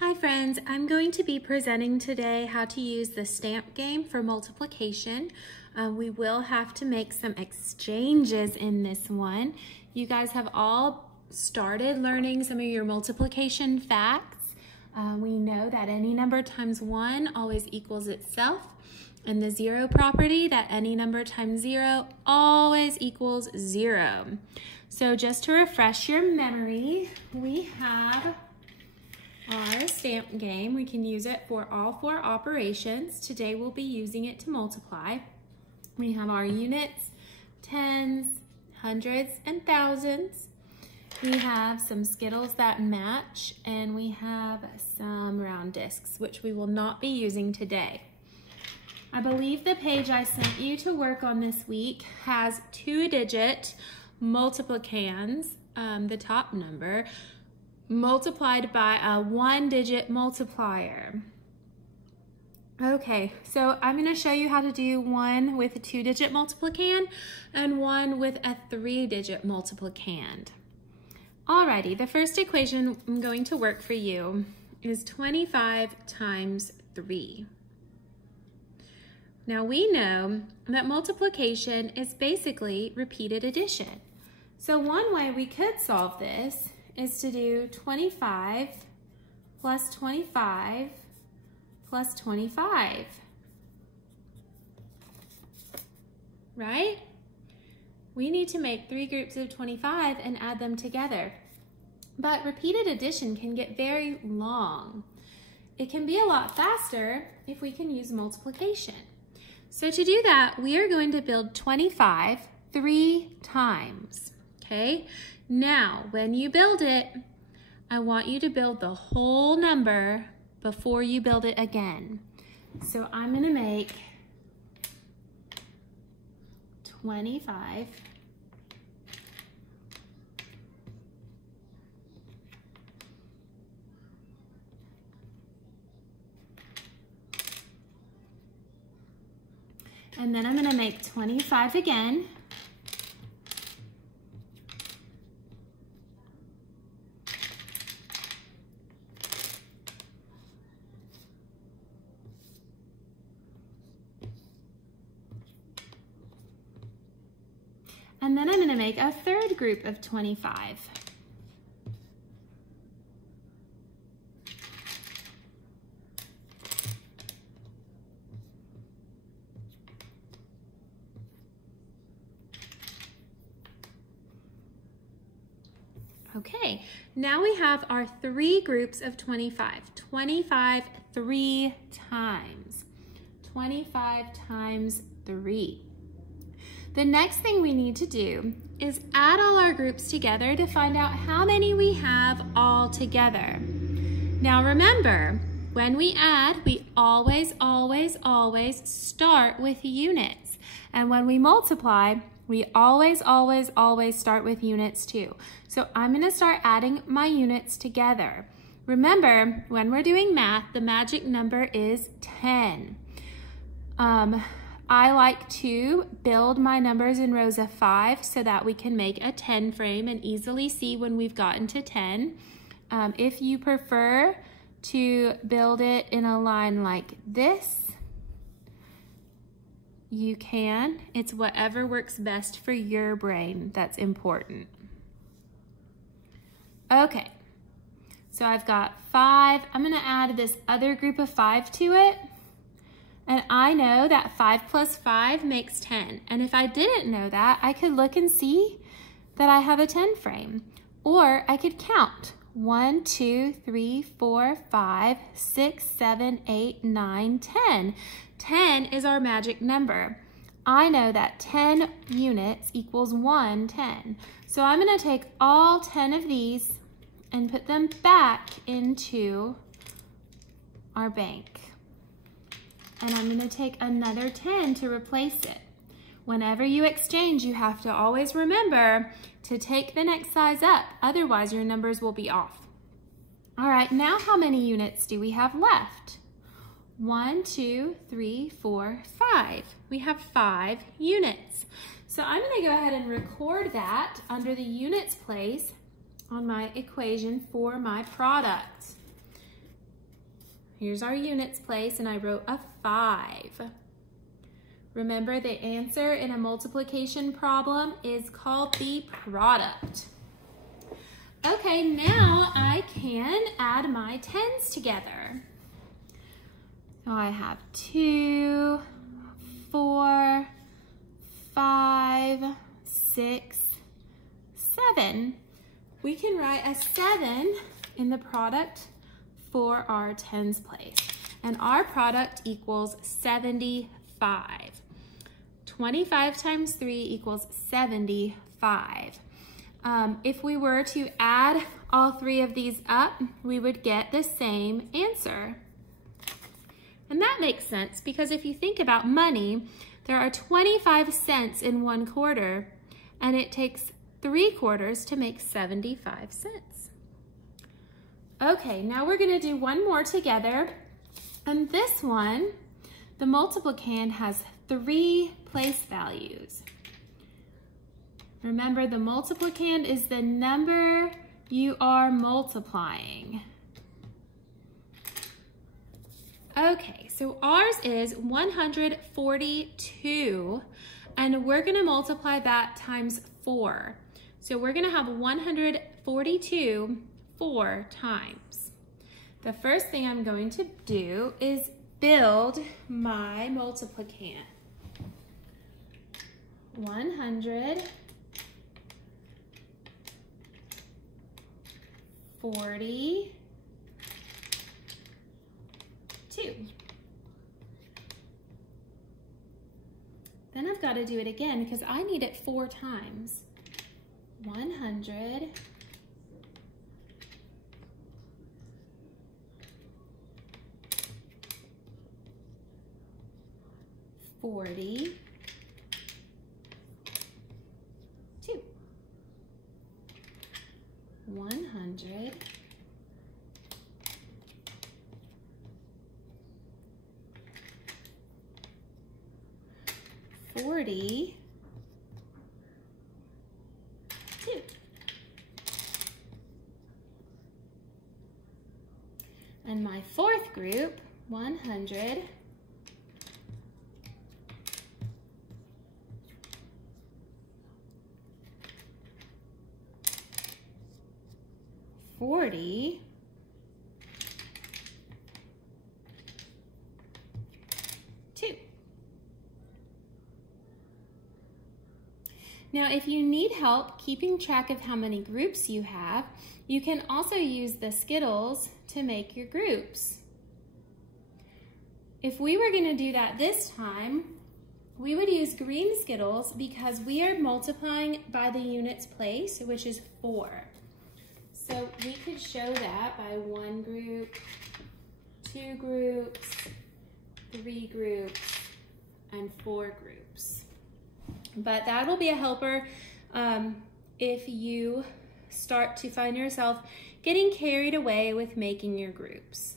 Hi friends, I'm going to be presenting today how to use the stamp game for multiplication. We will have to make some exchanges in this one. You guys have all started learning some of your multiplication facts. We know that any number times 1 always equals itself, and the zero property that any number times 0 always equals 0. So just to refresh your memory, we have our stamp game. We can use it for all 4 operations. Today we'll be using it to multiply. We have our units, tens, hundreds, and thousands. We have some Skittles that match, and we have some round discs, which we will not be using today. I believe the page I sent you to work on this week has 2-digit multiplicans, the top number, multiplied by a 1-digit multiplier. Okay, so I'm going to show you how to do one with a 2-digit multiplican and one with a 3-digit multiplicand. Alrighty, the first equation I'm going to work for you is 25 times 3. Now we know that multiplication is basically repeated addition. So one way we could solve this is to do 25 plus 25 plus 25, right? We need to make 3 groups of 25 and add them together. But repeated addition can get very long. It can be a lot faster if we can use multiplication. So to do that, we are going to build 25 3 times, okay? Now, when you build it, I want you to build the whole number before you build it again. So I'm going to make 25 and then I'm going to make 25 again. And then I'm going to make a 3rd group of 25. Okay, now we have our 3 groups of 25. 25 3 times. 25 times 3. The next thing we need to do is add all our groups together to find out how many we have all together. Now remember, when we add, we always start with units. And when we multiply, we always start with units too. So I'm going to start adding my units together. Remember, when we're doing math, the magic number is 10. I like to build my numbers in rows of 5 so that we can make a 10 frame and easily see when we've gotten to 10. If you prefer to build it in a line like this, you can. It's whatever works best for your brain that's important. Okay, so I've got 5. I'm going to add this other group of 5 to it. And I know that 5 plus 5 makes 10. And if I didn't know that, I could look and see that I have a 10 frame. Or I could count 1, 2, 3, 4, 5, 6, 7, 8, 9, 10. 10 is our magic number. I know that 10 units equals 110. So I'm going to take all 10 of these and put them back into our bank. And I'm going to take another 10 to replace it. Whenever you exchange, you have to always remember to take the next size up, otherwise your numbers will be off. All right, now how many units do we have left? 1, 2, 3, 4, 5. We have 5 units. So I'm going to go ahead and record that under the units place on my equation for my product. Here's our units place, and I wrote a 5. Remember, the answer in a multiplication problem is called the product. Okay, now I can add my 10s together. So I have 2, 4, 5, 6, 7. We can write a 7 in the product for our 10s place. And our product equals 75. 25 times 3 equals 75. If we were to add all 3 of these up, we would get the same answer. And that makes sense because if you think about money, there are 25 cents in 1 quarter, and it takes 3 quarters to make 75 cents. Okay, now we're gonna do one more together. And this one, the multiplicand has 3 place values. Remember, the multiplicand is the number you are multiplying. Okay, so ours is 142, and we're gonna multiply that times 4. So we're gonna have 142 4 times. The first thing I'm going to do is build my multiplicand. 142. Then I've got to do it again because I need it 4 times. 100. 42. 100. 42. And my 4th group, 100. 42. Now, if you need help keeping track of how many groups you have, you can also use the Skittles to make your groups. If we were going to do that this time, we would use green Skittles because we are multiplying by the units place, which is 4. So we could show that by 1 group, 2 groups, 3 groups, and 4 groups. But that'll be a helper if you start to find yourself getting carried away with making your groups.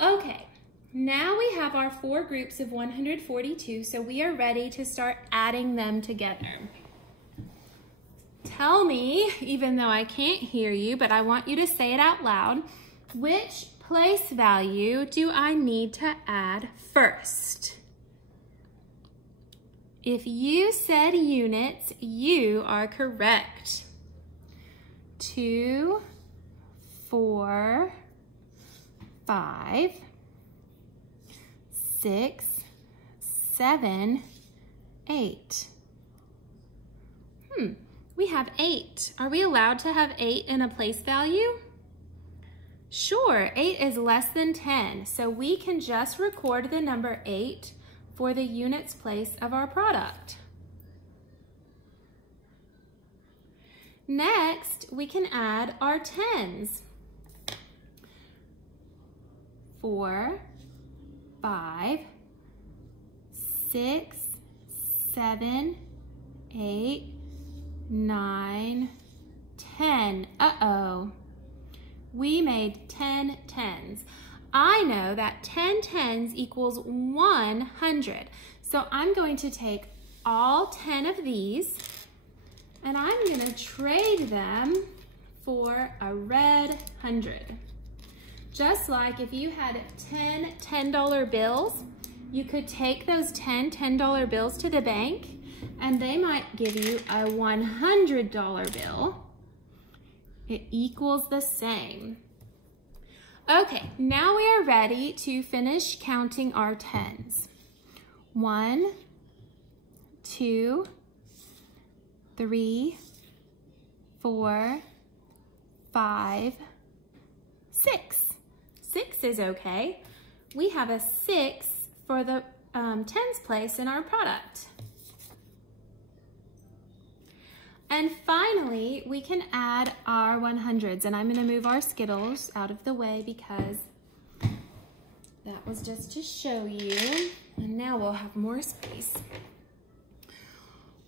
Okay, now we have our 4 groups of 142, so we are ready to start adding them together. Tell me, even though I can't hear you, but I want you to say it out loud, which place value do I need to add first? If you said units, you are correct. 2, 4, 5, 6, 7, 8. We have 8. Are we allowed to have 8 in a place value? Sure, 8 is less than 10, so we can just record the number 8 for the units place of our product. Next, we can add our 10s. 4, 5, 6, 7, 8, 9, 10. Uh-oh. We made 10 10s. I know that 10 10s equals 100. So I'm going to take all 10 of these and I'm going to trade them for a red 100. Just like if you had 10 $10 bills, you could take those 10 $10 bills to the bank and they might give you a $100 bill. It equals the same. Okay, now we are ready to finish counting our tens. 1, 2, 3, 4, 5, 6. 6 is okay. We have a 6 for the tens place in our product. And finally, we can add our 100s. And I'm gonna move our Skittles out of the way because that was just to show you. And now we'll have more space.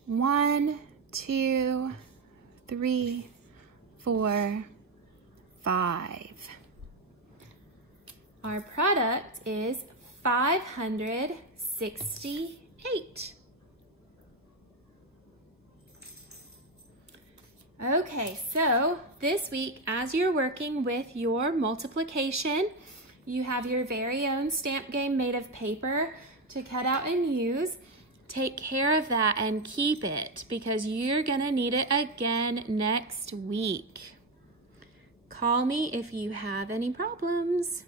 1, 2, 3, 4, 5. Our product is 568. Okay, so this week, as you're working with your multiplication, you have your very own stamp game made of paper to cut out and use. Take care of that and keep it because you're gonna need it again next week. Call me if you have any problems.